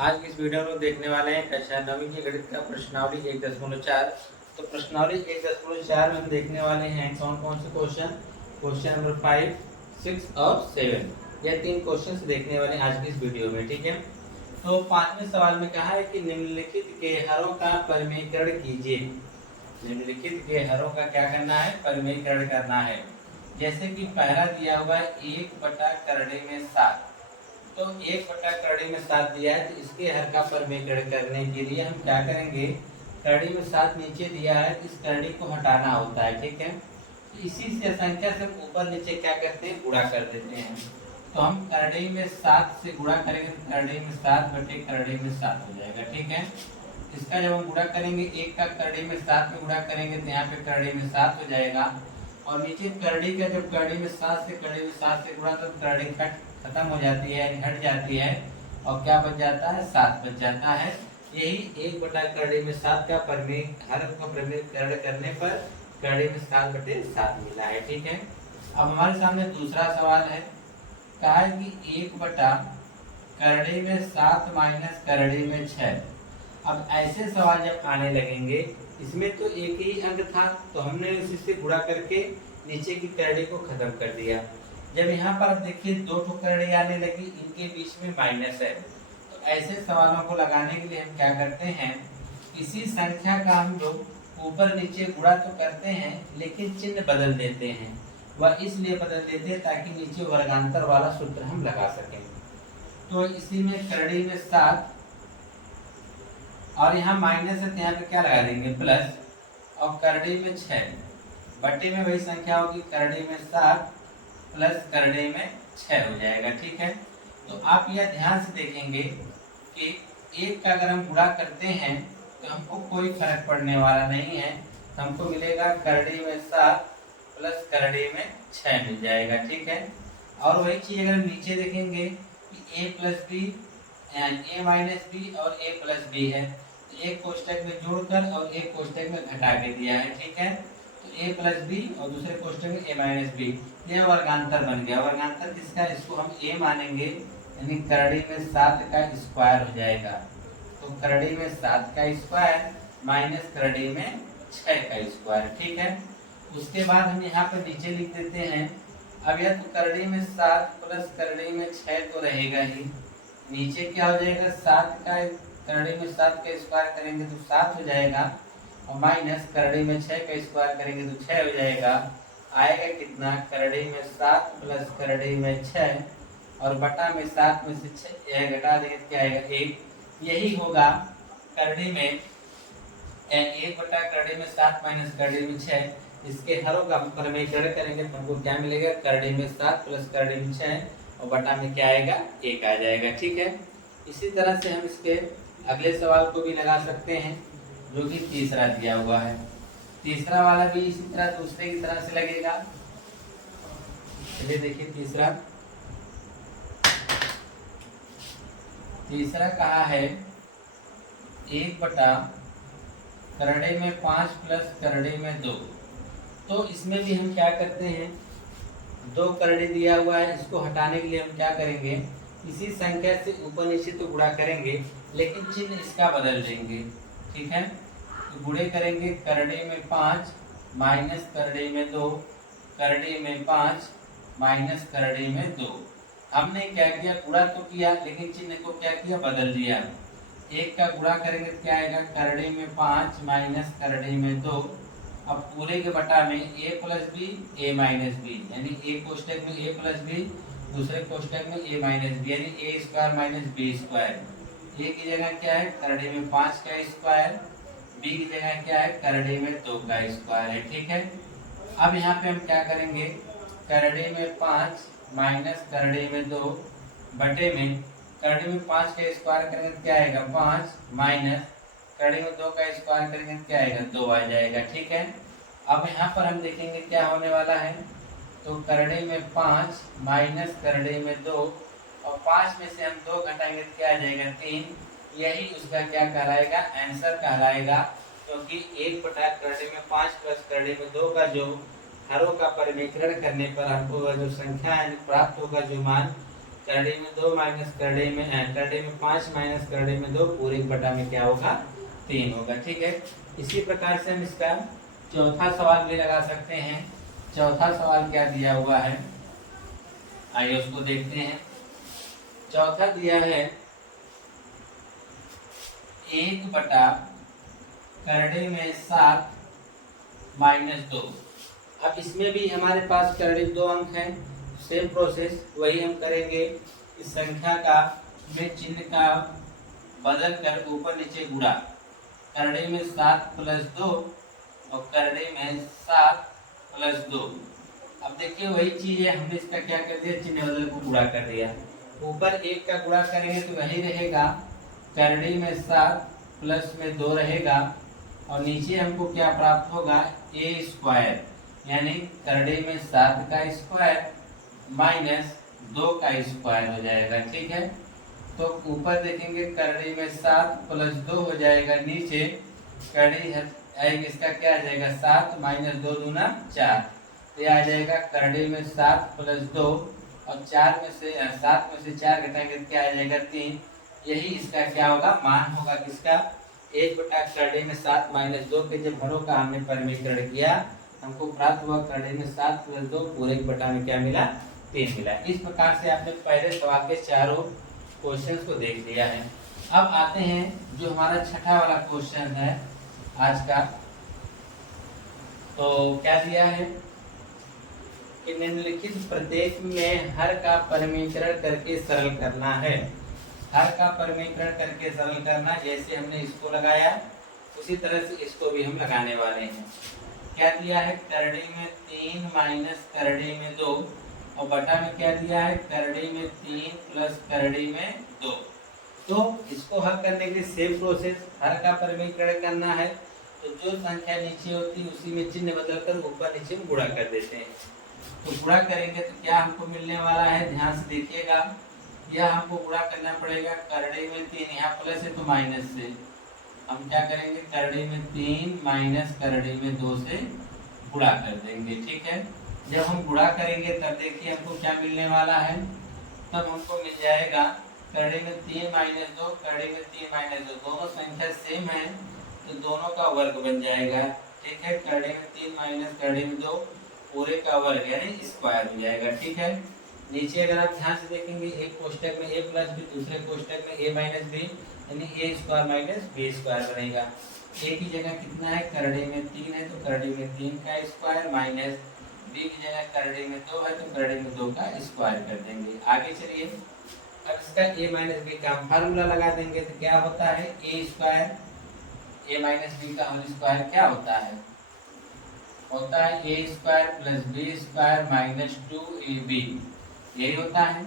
आज की इस वीडियो में देखने वाले हैं कक्षा 9वीं की गणित का प्रश्नावली 1.4। तो प्रश्नावली 1.4 में हम देखने वाले हैं कौन कौन से क्वेश्चन नंबर 5, 6 और 7। यह 3 क्वेश्चन देखने वाले हैं आज की इस वीडियो में। ठीक है, तो 5वें सवाल में कहा है कि निम्नलिखित के हरों का परिमेयकरण कीजिए। निम्नलिखित के हरों का क्या करना है? परिमेयकरण करना है। जैसे कि पहला दिया हुआ है 1/7। तो 1/7 दिया है, तो इसके हर का परिमेयकरण करने के लिए हम क्या करेंगे? करड़ी में 7 नीचे दिया है, इस करड़ी को हटाना होता है। ठीक है, इसी से संख्या से ऊपर नीचे क्या करते हैं? गुणा कर देते हैं। तो हम करड़ी में 7 से गुणा करेंगे तो करड़ी में 7 बटे करड़ी में 7 हो जाएगा। ठीक है, इसका जब हम गुणा करेंगे 1 का करड़ी में 7 में गुणा करेंगे तो यहाँ पे करड़ी में 7 हो जाएगा। और नीचे करड़ी का जब करड़ी में 7 से करड़ी में 7 से गुणा तो करड़ी खत्म हो जाती है, हट जाती है, और क्या बच जाता है? 7 बच जाता है। यही 1/करड़ी में 7 का हर का परिमेयकरण करने पर करड़ी में 7/7 मिला है। ठीक है, अब हमारे सामने दूसरा सवाल है। कहा है कि 1/करड़ी में 7 माइनस करड़ी में 6। अब ऐसे सवाल जब आने लगेंगे, इसमें तो एक ही अंक था तो हमने उसी से गुणा करके नीचे की करड़ी को खत्म कर दिया। जब यहाँ पर आप देखिए 2 ठो करड़ी आने लगी, इनके बीच में माइनस है, तो ऐसे सवालों को लगाने के लिए हम क्या करते हैं? किसी संख्या का हम लोग ऊपर नीचे गुणा तो करते हैं लेकिन चिन्ह बदल देते हैं। वह इसलिए बदल देते हैं ताकि नीचे वर्गांतर वाला सूत्र हम लगा सकें। तो इसी में करड़ी में 7 और यहाँ माइनस है तो यहाँ पे क्या लगा देंगे? प्लस। और करड़ी में 6 बटे में वही संख्या होगी, करड़ी में 7 प्लस करड़ी में 6 हो जाएगा। ठीक है, तो आप यह ध्यान से देखेंगे कि 1 का अगर हम गुणा करते हैं तो हमको कोई फर्क पड़ने वाला नहीं है। हमको मिलेगा करड़ी में 7 प्लस करड़ी में 6 मिल जाएगा। ठीक है, और वही चीज अगर हम नीचे देखेंगे कि a plus b a minus b और a प्लस बी है, तो एक कोष्टक में जोड़कर और एक कोष्टक में घटा के दिया है। ठीक है, तो a प्लस बी और दूसरे कोष्टक में a माइनस बी, यह वर्गांतर बन गया। वर्गांतर किसका? इसको हम a मानेंगे, यानी करड़ी में 7 का स्क्वायर हो जाएगा। तो करड़ी में 7 का स्क्वायर माइनस करड़ी में 6 का स्क्वायर। ठीक है, उसके बाद हम यहाँ पर नीचे लिख देते हैं। अब यह तो करड़ी में 7 प्लस करड़ी में 6 तो रहेगा ही, नीचे क्या हो जाएगा? 7 का करड़ी में 7 का स्क्वायर करेंगे तो 7 हो जाएगा, और माइनस करड़ी में 6 का स्क्वायर करेंगे तो 6 हो जाएगा। आएगा कितना? करड़ी में 7 प्लस करड़ी में 6 और बटा में 7 में से 6 घटा देंगे क्या आएगा? 1। यही होगा करड़ी में 1/करड़ी में 7 माइनस करड़ी में 6। इसके हरों का परिमेयकरण करेंगे तो हमको क्या मिलेगा? करड़ी में 7 प्लस करड़ी में 6 और बटा में क्या आएगा? 1 आ जाएगा। ठीक है, इसी तरह से हम इसके अगले सवाल को भी लगा सकते हैं, जो कि तीसरा दिया हुआ है। तीसरा वाला भी इसी तरह दूसरे की तरह से लगेगा। चलिए देखिए तीसरा कहा है 1/करड़ी में 5 प्लस करड़ी में 2। तो इसमें भी हम क्या करते हैं? 2 करड़ी दिया हुआ है, इसको हटाने के लिए हम क्या करेंगे? इसी संख्या से ऊपर नीचे तो गुणा करेंगे लेकिन चिन्ह इसका बदल देंगे। ठीक है, तो गुणे करेंगे करड़ी में 5 माइनस करड़ी में 2, करड़ी में 5 माइनस करड़ी में 2। हमने क्या किया? गुणा तो किया लेकिन चिन्ह को क्या किया? बदल दिया। 1 का गुणा करेंगे तो क्या आएगा? करड़ी में 5 माइनस करड़ी में 2। अब पूरे के बटा में a plus b a minus b, यानी एक कोष्टक में a प्लस बी, दूसरे कोष्टक में a माइनस बी, यानी a square minus b square. a की जगह क्या है? करड़ी में 5 का स्क्वायर, b की जगह क्या है? करड़ी में 2 का स्क्वायर है। ठीक है, अब यहाँ पे हम क्या करेंगे? करड़ी में 5 माइनस करड़ी में 2 बटे में करड़ी में 5 का स्क्वायर करेंगे तो क्या आएगा? 5 माइनस करड़ी में 2 का स्क्वायर करेंगे तो क्या आएगा? 2 आ जाएगा। ठीक है, अब यहाँ पर हम देखेंगे क्या होने वाला है। तो करड़ी में 5 माइनस करड़ी में 2 और 5 में से हम 2 घटाएंगे तो क्या आ जाएगा? 3। यही उसका क्या कहलाएगा? आंसर कहलाएगा, क्योंकि 1/करड़ी में 5 प्लस करड़ी में 2 का जो हरों का परिमेयकरण करने पर हमको जो संख्या प्राप्त होगा, जो मान करड़ी में 2 माइनस करड़ी में 5 माइनस करड़ी में 2 पूरे एक बटा में क्या होगा 3 होगा। ठीक है, इसी प्रकार से हम इसका चौथा सवाल भी लगा सकते हैं। चौथा सवाल क्या दिया हुआ है, आइए उसको देखते हैं। चौथा दिया है 1 बटा करड़े में 7 माइनस 2। अब इसमें भी हमारे पास करड़े 2 अंक हैं, सेम प्रोसेस वही हम करेंगे। इस संख्या का में चिन्ह का बदल कर ऊपर नीचे गुणा, करड़े में 7 प्लस 2 और करड़े में 7 प्लस 2। अब देखिए वही चीज है, हमने इसका क्या कर दिया, चिन्ह बदल को गुणा कर दिया। ऊपर 1 का गुणा करेंगे तो वही रहेगा, करड़ी में 7 प्लस में 2 रहेगा और नीचे हमको क्या प्राप्त होगा a स्क्वायर, यानी करड़ी में 7 का स्क्वायर माइनस 2 का स्क्वायर हो जाएगा। ठीक है, तो ऊपर देखेंगे करड़ी में 7 प्लस 2 हो जाएगा, नीचे करड़ी आएगा इसका क्या आ जाएगा 7 माइनस 2 दूना 4, तो यह आ जाएगा करड़ी में 7 प्लस 2 और 7 में से 4 घटाएंगे तो क्या आ जाएगा 3। यही इसका क्या होगा मान होगा किसका, 1 बटा करड़ी में 7 माइनस 2 के जब घरों का हमने परिमीकरण किया हमको प्राप्त हुआ करड़ी में 7 प्लस 2 पूरे एक बटा में क्या मिला 3 मिला। इस प्रकार से आपने पहले सवाल के चारों क्वेश्चंस को देख लिया है। अब आते हैं जो हमारा छठा वाला क्वेश्चन है आज का, तो क्या दिया है कि निम्नलिखित प्रत्येक में हर का परिमीकरण करके सरल करना है। हर का परिमीकरण करके सरल करना, जैसे हमने इसको लगाया उसी तरह से इसको भी हम लगाने वाले हैं। क्या दिया है, करड़ी में 3 माइनस करड़ी में 2 और बटा में क्या दिया है, करड़ी में 3 प्लस करड़ी में 2। तो इसको हल करने के लिए सेम प्रोसेस, हर का परिमीकरण करना है तो जो संख्या नीचे होती है उसी में चिन्ह बदलकर ऊपर नीचे गुणा कर देते हैं। तो गुणा करेंगे तो क्या हमको मिलने वाला है, ध्यान से देखिएगा, यह हमको गुणा करना पड़ेगा। करड़ी में 3 यहाँ प्लस है तो माइनस से हम क्या करेंगे, करड़ी में 3 माइनस करड़ी में 2 से गुणा कर देंगे। ठीक है, जब हम गुणा करेंगे तब देखिए हमको क्या मिलने वाला है, तब हमको मिल जाएगा करड़ी में 3 माइनस 2 करड़ी में 3 माइनस 2, दोनों संख्या सेम है तो दोनों का वर्ग बन जाएगा। ठीक है, करड़ी में 3 माइनस करड़ी में 2 पूरे का वर्ग यानी स्क्वायर हो जाएगा। ठीक है, नीचे अगर आप ध्यान से देखेंगे एक कोष्टक में a प्लस बी, दूसरे कोष्टक में a माइनस बी, यानी a square minus b square बनेगा। a की जगह कितना है, करड़ी में 3 है तो करड़ी में 3 का स्क्वायर माइनस b की जगह करड़ी में 2 है तो करड़ी में 2 का स्क्वायर कर देंगे। आगे चलिए, अब इसका a माइनस बी का फार्मूला लगा देंगे तो क्या होता है, a square a minus b का होल स्क्वायर क्या होता है, होता है a square plus b square minus 2ab, यही होता है।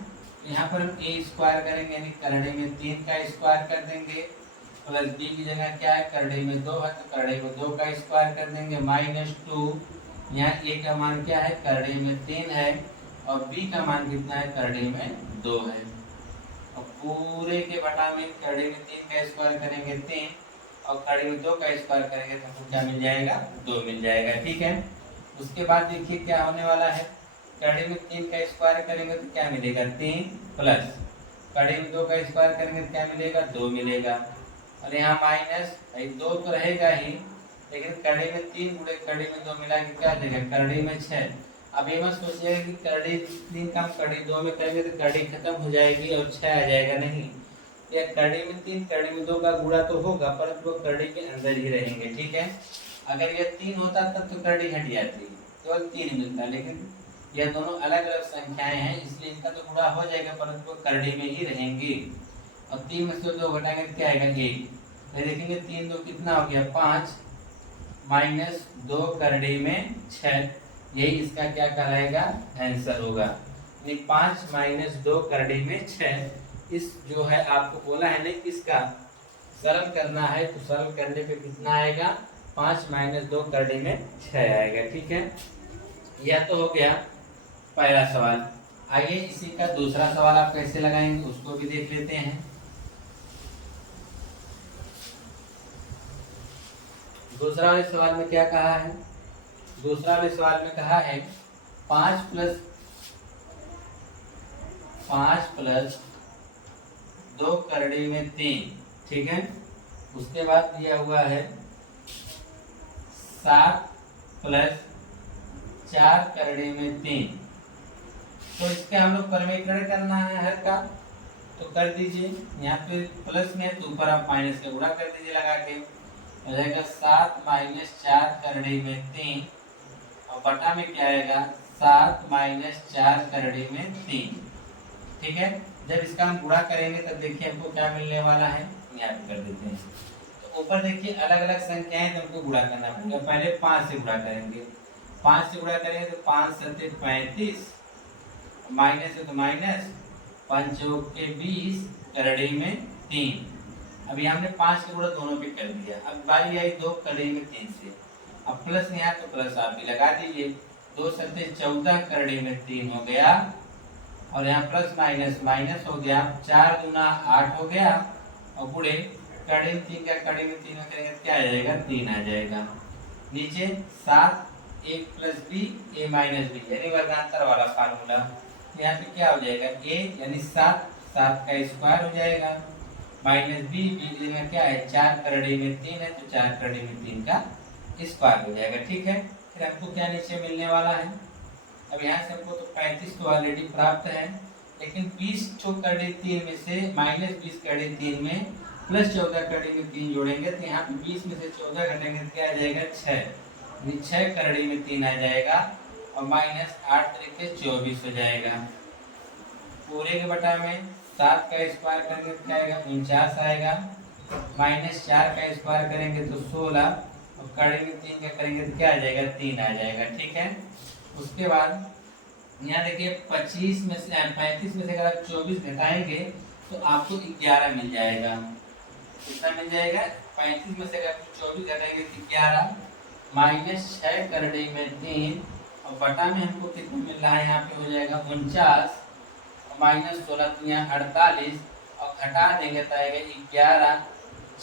यहाँ पर हम a स्क्वायर करेंगे यानी करड़ी में 3 का स्क्वायर कर देंगे, प्लस b की जगह क्या है, करड़ी में 2 है तो करड़ी में 2 का स्क्वायर कर देंगे माइनस 2, यहाँ a का मान क्या है, करड़ी में 3 है और b का मान कितना है, करड़ी में 2 है। और पूरे के बटा में करड़ी में 3 का स्क्वायर करेंगे 3 और करड़ी में 2 का स्क्वायर करेंगे तो हमको क्या मिल जाएगा, 2 मिल जाएगा। ठीक है, उसके बाद देखिए क्या होने वाला है, करड़ी में 3 का स्क्वायर करेंगे तो क्या मिलेगा, 3 प्लस करड़ी में 2 का स्क्वायर करेंगे तो क्या मिलेगा, 2 मिलेगा। और यहाँ माइनस 2 तो रहेगा ही, लेकिन करड़ी में 3 गुणे करड़ी में 2 मिला के क्या देगा, करड़ी में 6। अब ये मत सोचिएगा कि करड़ी 3 का हम करड़ी 2 में करेंगे तो करड़ी खत्म हो जाएगी और 6 आ जाएगा, नहीं, या करड़ी में 3 करड़ी में 2 का गुणा तो होगा परंतु वो करड़ी के अंदर ही रहेंगे। ठीक है, अगर यह 3 होता तब तो करड़ी हट जाती, केवल 3 मिलता, लेकिन यह दोनों अलग अलग संख्याएं हैं इसलिए इनका तो गुणा हो जाएगा परंतु वो करड़ी में ही रहेंगी। और 3 में से 2 घटाएंगे तो क्या आएगा, 1। तो देखेंगे 3 2 कितना हो गया, 5 माइनस 2 करड़ी में 6, यही इसका क्या कहलाएगा, आंसर होगा। 5 माइनस 2 करड़ी में 6, इस जो है आपको बोला है ना इसका सरल करना है तो सरल करने पे कितना आएगा, 5 माइनस 2 करड़ी में 6 आएगा। ठीक है, यह तो हो गया पहला सवाल। आइए इसी का दूसरा सवाल आप कैसे लगाएंगे उसको भी देख लेते हैं। दूसरा वाले सवाल में क्या कहा है, दूसरा वाले सवाल में कहा है 5 5 प्लस 2 करड़ी में 3, ठीक है। उसके बाद दिया हुआ है 7 प्लस 4 करड़ी में 3। तो इसका हम लोग परमीकरण करना है हर का, तो कर दीजिए। यहाँ पे प्लस में है तो ऊपर आप माइनस का गुणा कर दीजिए लगा के, हो जाएगा 7 माइनस 4 करड़ी में 3 और बटा में क्या आएगा 7 माइनस 4 करड़ी में 3, ठीक है। जब इसका हम गुणा करेंगे तब देखिए हमको क्या मिलने वाला है, यहाँ पे कर देते हैं। तो ऊपर देखिए अलग अलग संख्याएं तो हमको गुणा करना पड़ेगा। पहले 5 से गुणा करेंगे, 5 से गुणा करेंगे तो 5 सत्ते 35, माइनस है तो माइनस, 5 चौके 20 करड़ी में 3। अभी हमने 5 के गुणा दोनों पे कर दिया। अब बारी आई 2 करड़ी में 3 से, अब प्लस यहाँ तो प्लस आप भी लगा दीजिए। 2 सत्ते 14 करड़ी में 3 हो गया और यहाँ प्लस माइनस माइनस हो गया, 4 दूना 8 हो गया और गुणे कड़ी में 3 का कड़ी में 3 करेंगे तो क्या आ जाएगा 3 आ जाएगा। नीचे 7 a plus b a minus b यानी वर्गांतर वाला फार्मूला। यहाँ पे क्या हो जाएगा a यानी 7 का स्क्वायर हो जाएगा, माइनस बी में क्या है 4 करड़ी में 3 है तो 4 करड़ी में 3 का स्क्वायर हो जाएगा, ठीक है। फिर हमको क्या नीचे मिलने वाला है, अब यहाँ से हमको तो 35 तो ऑलरेडी प्राप्त है, लेकिन 20 करड़ी 3 में से माइनस 20 करड़ी 3 में प्लस 14 करड़ी में 3 जोड़ेंगे तो यहाँ पे 20 में से 14 घटेंगे तो क्या आ जाएगा 6, 6 करड़ी में 3 आ जाएगा और माइनस 8 तरीके 24 हो जाएगा। पूरे के बटा में 7 का स्क्वायर करेंगे तो क्या आएगा 49 आएगा, माइनस 4 का स्क्वायर करेंगे तो 16 और कड़ी में 3 का करेंगे तो क्या आ जाएगा 3 आ जाएगा, ठीक है। उसके बाद यहाँ देखिए 35 में से अगर आप 24 घटाएंगे तो आपको 11 मिल जाएगा। कितना मिल जाएगा 35 में से अगर 24 घटाएंगे तो 11, माइनस 6 करड़ी में 3 और बटा में हमको कितना मिल रहा है यहाँ पे हो जाएगा 49 और माइनस 16 48 और घटा देंगे तो आएगा 11,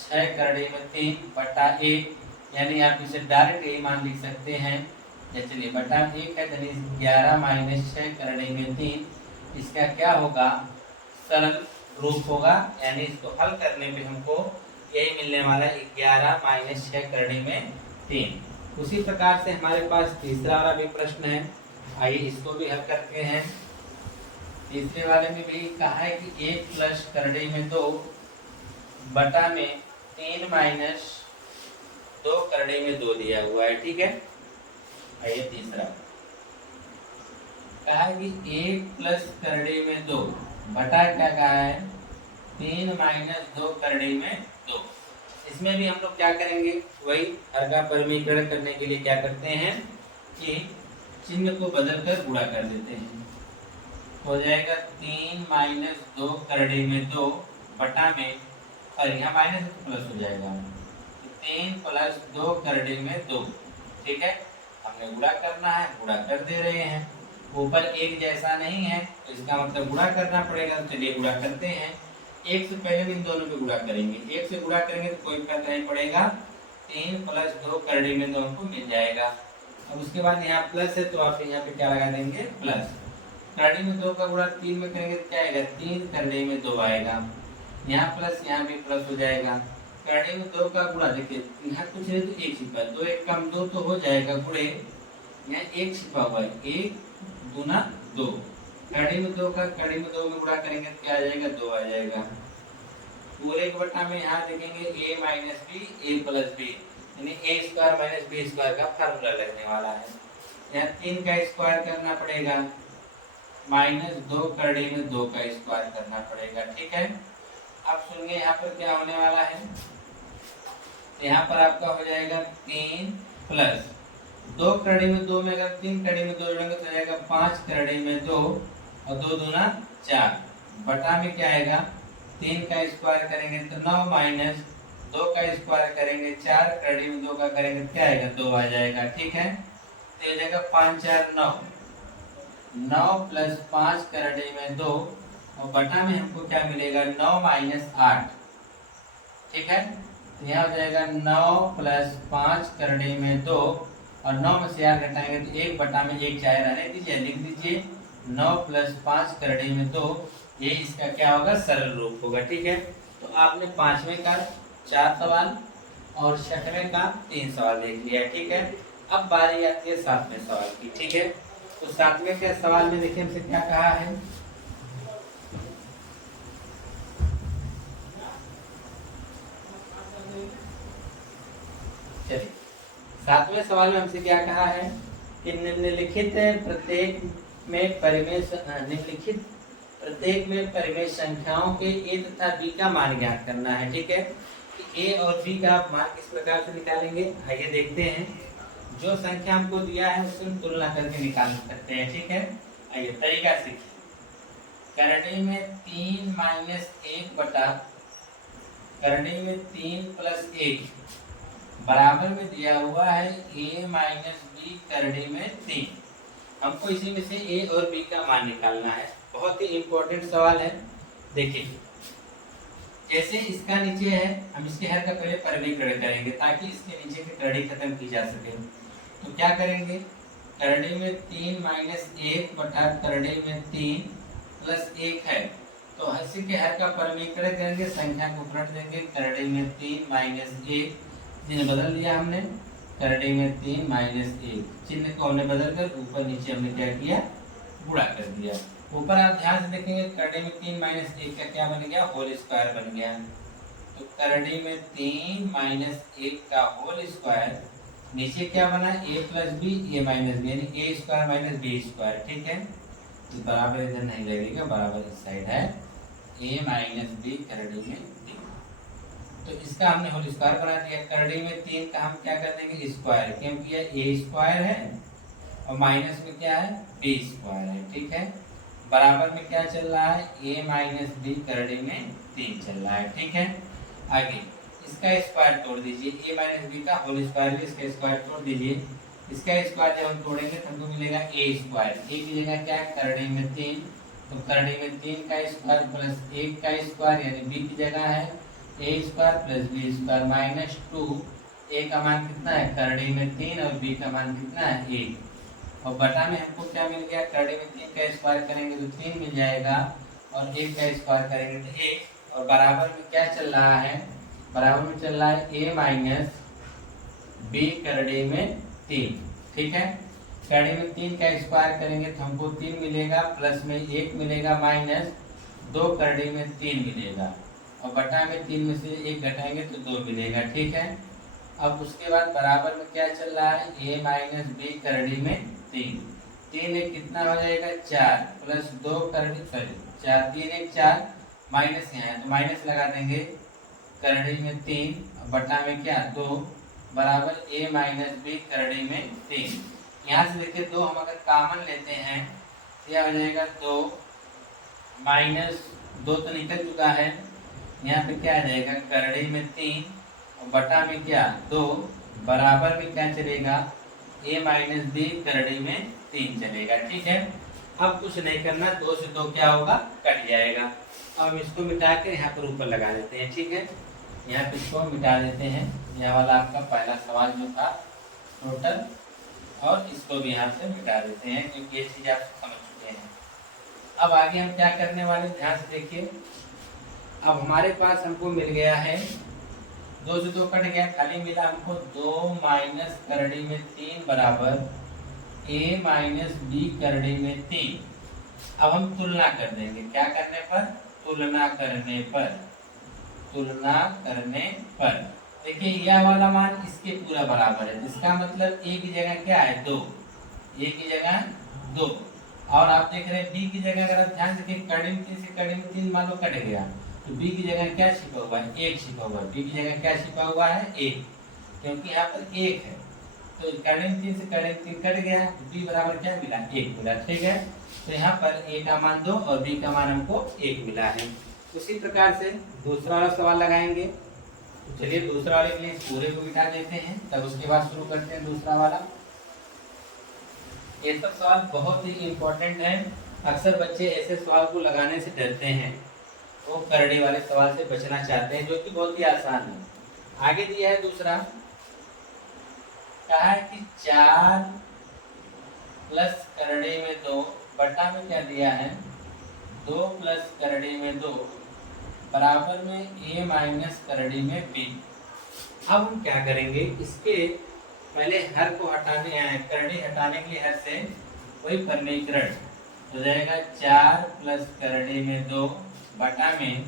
6 करड़ी में 3 बटा 1, यानी आप इसे डायरेक्ट यही मान लिख सकते हैं। चलिए बटा 1 है तो 11 माइनस 6 करड़ी में 3, इसका क्या होगा सरल रूप होगा, यानी इसको हल करने पे हमको यही मिलने वाला है 11 माइनस 6 करड़ी में 3। उसी प्रकार से हमारे पास तीसरा वाला भी प्रश्न है, आइए इसको भी हल करते हैं। तीसरे वाले में भी कहा है कि 1 प्लस करड़ी में 2 बटा में 3 माइनस 2 करड़ी में 2 दिया हुआ है, ठीक है। आइए तीसरा कहा है कि 1 प्लस करड़ी में 2 बटा क्या कहा है 3 माइनस 2 करड़ी में 2। इसमें भी हम लोग क्या करेंगे, वही हर का परमीकरण करने के लिए क्या करते हैं कि चिन्ह को बदलकर गुणा कर देते हैं। हो जाएगा 3 माइनस 2 करड़ी में 2 बटा में, और यहाँ माइनस तो प्लस हो जाएगा 3 प्लस 2 करड़ी में 2, ठीक है। हमने गुणा करना है, गुणा कर दे रहे हैं, ऊपर एक जैसा नहीं है तो इसका मतलब गुणा करना पड़ेगा। तो चलिए गुणा करते हैं। 1 से पहले इन दोनों पे गुणा करेंगे, 1 से गुणा करेंगे तो कोई फर्क नहीं पड़ेगा, 3 प्लस 2 करड़ी में 2 को मिल जाएगा। अब उसके बाद यहाँ प्लस है तो आप यहाँ पे क्या लगा देंगे प्लस, करड़ी में 2 का गुणा 3 में करेंगे तो क्या आएगा 3 करड़ी में 2 आएगा, यहाँ प्लस यहाँ भी प्लस हो जाएगा। करड़ी में 2 का गुणा देखिए यहाँ कुछ नहीं तो 1 छिपा, 2 1 कम 2 तो हो जाएगा, गुणे यहाँ 1 छिपा हुआ है, 1 दूना 2, कड़ी में 2 का कड़ी में 2 में गुणा करेंगे तो क्या आ जाएगा 2 आ जाएगा। पूरे के बटा में यहाँ देखेंगे a minus b a plus b, यानी a square minus b square का फार्मूला लगने वाला है। यहाँ 3 का स्क्वायर करना पड़ेगा, माइनस 2 करड़ी में 2 का स्क्वायर करना पड़ेगा, ठीक है। अब सुनिए यहाँ पर क्या होने वाला है, यहाँ पर आपका हो जाएगा 3 प्लस 2 करड़ी में 2 में अगर 3 करड़ी में 2 जोड़ेंगे तो जाएगा 5 करड़ी में 2 और 2 दूना 4 बटा में क्या आएगा 3 का स्क्वायर करेंगे तो 9 माइनस 2 का स्क्वायर करेंगे 4 करड़ी में 2 का करेंगे तो क्या आएगा 2 आ जाएगा, ठीक है। तो ये जाएगा 5 4 9, 9 प्लस 5 करड़ी में 2 और बटा में हमको क्या मिलेगा 9 माइनस 8, ठीक है। तो यहाँ हो जाएगा 9 प्लस 5 करड़ी में 2 और 9 में से 8 घटाएंगे तो 1 बटा में 1 चाहे रहने दीजिए, लिख दीजिए 9 प्लस 5 करड़ी में 2 ये इसका क्या होगा, सरल रूप होगा। ठीक है, तो आपने पांचवें का 4 सवाल और छठवें का 3 सवाल देख लिया। ठीक है, अब बारी आती है सातवें सवाल की। ठीक है, तो सातवें के सवाल में देखिए हमसे क्या कहा है। चलिए, सातवें सवाल में हमसे क्या कहा है कि निम्नलिखित प्रत्येक में परिमेय संख्याओं के ए तथा बी का मान ज्ञात करना है। ठीक है, कि ए और बी का मान किस प्रकार से निकालेंगे, आइए देखते हैं। जो संख्या हमको दिया है उससे हम तुलना करके निकाल सकते हैं। ठीक है, आइए तरीका सीखिए। करने में 3 माइनस 1 बटा करने में 3 प्लस 1 बराबर में दिया हुआ है a माइनस बी करने में 3। हमको इसी में से a और b का मान निकालना है। बहुत ही इंपॉर्टेंट सवाल है। देखिए, जैसे इसका नीचे है, हम इसके हर का पहले परिमीकरण करेंगे ताकि इसके नीचे की करड़ी खत्म की जा सके। तो क्या करेंगे, करड़ी में 3 माइनस 1 बटा करड़ी में 3 प्लस 1 है, तो इसी के हर का परिमीकरण करेंगे, संख्या को पलट देंगे। करड़ी में 3 माइनस 1 चिन्ह बदल दिया हमने, करड़ी में 3 माइनस 1 चिन्ह को हमने बदल कर ऊपर नीचे हमने क्या किया, गुणा कर दिया। ऊपर आप ध्यान से देखेंगे, करड़ी में 3 माइनस 1 का क्या बन गया, होल स्क्वायर बन गया। तो करड़ी में 3 माइनस 1 का होल स्क्वायर, नीचे क्या बना, a plus b a minus b, यानी a square minus b square. ठीक है, तो बराबर इधर नहीं लगेगा, बराबर इस साइड है, a माइनस बी करड़ी में 3। तो इसका हमने होल स्क्वायर बना दिया। करड़ी में 3 का हम क्या कर देंगे, स्क्वायर, क्योंकि यह a स्क्वायर है और माइनस में क्या है, b स्क्वायर है। ठीक है, बराबर में क्या चल रहा है, a माइनस बी करड़ी में 3 चल रहा है। ठीक है, आगे इसका स्क्वायर तोड़ दीजिए, a माइनस बी का होल स्क्वायर भी इसका स्क्वायर तोड़ दीजिए। इसका स्क्वायर जब हम तोड़ेंगे तो हमको मिलेगा a स्क्वायर। a की जगह क्या है, करड़ी में 3, तो करड़ी में 3 का स्क्वायर प्लस 1 का स्क्वायर, यानी b की जगह है a square plus b square minus 2। a का मान कितना है, करड़ी में 3 और b का मान कितना है, 1। और बटा में हमको क्या मिल गया, करड़ी में 3 का स्क्वायर करेंगे तो 3 मिल जाएगा और 1 का स्क्वायर करेंगे तो 1। और बराबर में क्या चल रहा है, बराबर में चल रहा है a माइनस बी करड़ी में 3। ठीक है, करड़ी में 3 का स्क्वायर करेंगे तो हमको 3 मिलेगा, प्लस में 1 मिलेगा, माइनस 2 करड़ी में 3 मिलेगा, और बटा में 3 में से 1 घटाएंगे तो 2 मिलेगा। ठीक है, अब उसके बाद बराबर में क्या चल रहा है, a माइनस बी करड़ी में 3। 3 एक कितना हो जाएगा, 4 प्लस 2 करड़ी, सॉरी 4, 3 एक 4, माइनस यहाँ है तो माइनस लगा देंगे, करड़ी में 3 बटा में क्या 2, बराबर a माइनस बी करड़ी में 3। यहाँ से देखिए 2 हम अगर कॉमन लेते हैं तो यह हो जाएगा 2 माइनस 2 तो निकल चुका है, यहाँ पे क्या आ जाएगा, करड़ी में 3 और बटा में क्या 2, बराबर में क्या चलेगा, a माइनस बी करड़ी में 3 चलेगा। ठीक है, अब कुछ नहीं करना, 2 से 2 क्या होगा, कट जाएगा। अब हम इसको मिटा कर यहाँ पर ऊपर लगा देते हैं। ठीक है, यहाँ पे इसको मिटा देते हैं, यह वाला आपका पहला सवाल जो था टोटल, और इसको भी यहाँ से मिटा देते हैं क्योंकि ये चीज़ आप समझ चुके हैं। अब आगे हम क्या करने वाले, ध्यान से देखिए। अब हमारे पास हमको मिल गया है, 2 से 2 कट गया, खाली मिला हमको 2 माइनस करड़ी में 3 बराबर a माइनस बी करड़ी में 3। अब हम तुलना कर देंगे, क्या करने पर, तुलना करने पर, तुलना करने पर देखिए यह वाला मान इसके पूरा बराबर है, इसका मतलब a की जगह क्या है, 2, a की जगह 2। और आप देख रहे हैं b की जगह, अगर आप ध्यान से देखिए, करड़ी में 3 से करड़ी में 3 मान लो कट गया, तो b की जगह क्या छिपा हुआ है, 1 छिपा हुआ है। b की जगह क्या छिपा हुआ है, 1, क्योंकि यहाँ पर 1 है, तो करड़ी में 3 से करड़ी में 3 कट गया, b बराबर क्या मिला, 1 मिला। ठीक है, तो यहाँ पर a का मान 2 और b का मान हमको 1 मिला है। उसी प्रकार से दूसरा वाला सवाल लगाएंगे। तो चलिए दूसरा वाले के लिए पूरे को मिटा देते हैं, तब उसके बाद शुरू करते हैं दूसरा वाला। ये सब सवाल बहुत ही इम्पोर्टेंट है, अक्सर बच्चे ऐसे सवाल को लगाने से डरते हैं, वो करड़ी वाले सवाल से बचना चाहते हैं, जो कि बहुत ही आसान है। आगे दिया है दूसरा, कहा है कि 4 प्लस करड़ी में 2 बटा में क्या दिया है, 2 प्लस करड़ी में 2 बराबर में a माइनस करड़ी में b। अब हम क्या करेंगे, इसके पहले हर को हटाने आए, करड़ी हटाने के लिए हर से वही परमीकरण हो जाएगा 4 प्लस करड़ी में 2 बटा में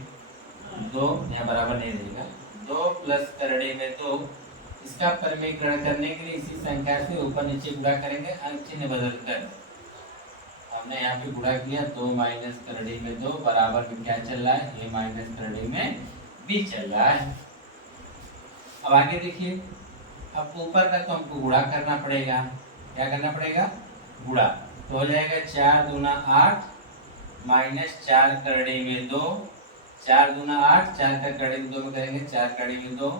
2, यहाँ बराबर नहीं रहेगा, 2 प्लस करड़ी में 2। इसका परमीकरण करने के लिए इसी संख्या से ऊपर नीचे गुणा करेंगे, अंक चिन्ह बदल कर। हमने यहाँ पे गुणा किया 2 माइनस करड़ी में 2 बराबर में क्या चल रहा है, a माइनस करड़ी में b चल रहा है। अब आगे देखिए, अब ऊपर का तो हमको गुणा करना पड़ेगा, क्या करना पड़ेगा, गुणा। तो हो जाएगा 4 दूना 8 माइनस 4 करड़ी में 2, 4 दूना 8, 4 का करड़ी में 2 में करेंगे 4 करड़ी में 2,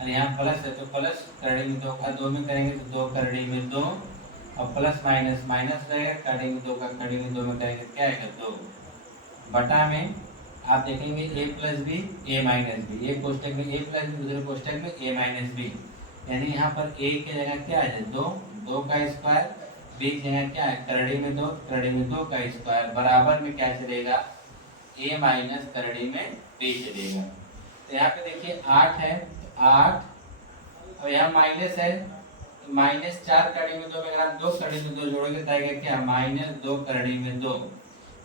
और यहाँ प्लस है तो प्लस करड़ी में 2 का 2 में करेंगे तो 2 करड़ी में 2, और प्लस माइनस माइनस रहेगा, करड़ी में 2 का करड़ी में 2 में करेंगे क्या आएगा 2 बटा में आप देखेंगे a plus b a minus b, एक कोष्टक में a प्लस बी दूसरे कोष्टक में a माइनस बी, यानी यहाँ पर a की जगह क्या है 2, 2 का स्क्वायर, b की जगह क्या है करड़ी में 2, करड़ी में 2 का स्क्वायर बराबर में क्या चलेगा a माइनस करड़ी में b चलेगा। तो यहाँ पे देखिए 8 है, 8 और यहाँ माइनस है, माइनस 4 करड़ी में 2 में अगर आप 2 करड़ी में 2 जोड़ोगे तो आएगा क्या माइनस 2 करड़ी में 2,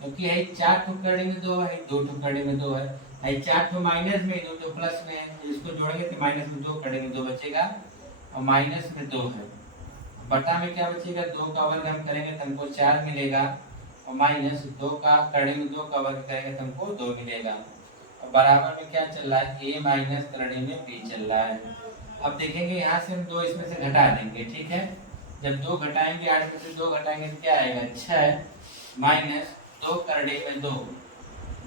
क्योंकि है 4 ठो करड़ी में 2 है, 2 ठो करड़ी में 2 है, 4 ठो माइनस में 2 ठो प्लस में है, इसको जोड़ेंगे तो माइनस में 2 करड़ी में 2 बचेगा और माइनस में 2 है, बटा में क्या बचेगा 2 का वर्ग हम करेंगे तो हमको 4 मिलेगा, और माइनस 2 का करड़ी में 2 का वर्ग करेंगे तो हमको 2 मिलेगा, और बराबर में क्या चल रहा है a माइनस करड़ी में b चल रहा है। अब देखेंगे यहाँ से हम 2 इसमें से घटा देंगे, ठीक है, जब 2 घटाएंगे 8 में से 2 घटाएंगे तो क्या आएगा 6 माइनस 2 करड़ी में 2,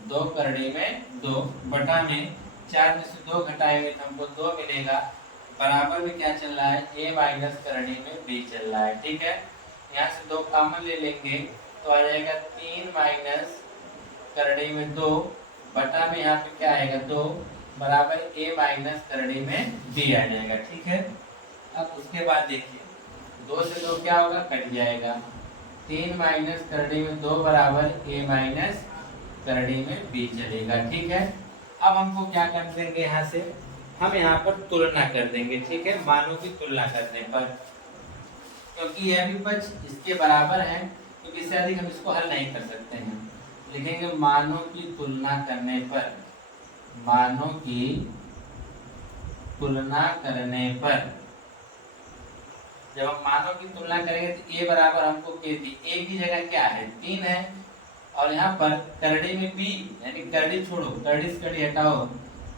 2 करड़ी में 2 बटा में 4 में से 2 घटाएंगे तो हमको 2 मिलेगा, बराबर में क्या चल रहा है a माइनस करड़ी में b चल रहा है, ठीक है। यहाँ से 2 कॉमन ले लेंगे तो आ जाएगा 3 माइनस करड़ी में 2 बटा में यहाँ पे क्या आएगा 2 बराबर a माइनस करड़ी में b आ जाएगा, ठीक है। अब उसके बाद देखिए 2 से 2 क्या होगा कट जाएगा, 3 माइनस करड़ी में 2 बराबर a माइनस करड़ी में b चलेगा, ठीक है। अब हमको क्या कर देंगे, यहाँ से हम यहाँ पर तुलना कर देंगे, ठीक है, मानों की तुलना करने पर, क्योंकि यह भी पक्ष इसके बराबर है तो इससे अधिक हम इसको हल नहीं कर सकते हैं। लिखेंगे मानों की तुलना करने पर, मानों की तुलना करने पर, जब हम मानों की तुलना करेंगे तो a बराबर हमको k दी, a की जगह क्या है 3 है, और यहाँ पर करड़ी में b, यानी करड़ी छोड़ो, करड़ी से करड़ी हटाओ,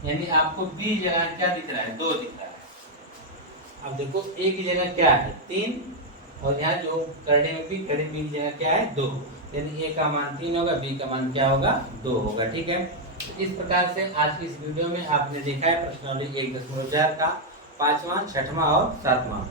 यानी आपको b जगह क्या दिख रहा है 2 दिख रहा है। अब देखो a की जगह क्या है 3, और यहाँ जो करड़ी में b, करड़ी में b की जगह क्या है 2, यानी a का मान 3 होगा, b का मान क्या होगा 2 होगा, ठीक है। तो इस प्रकार से आज की इस वीडियो में आपने देखा है प्रश्नावली 1.4 का 5वां, 6वां और 7वां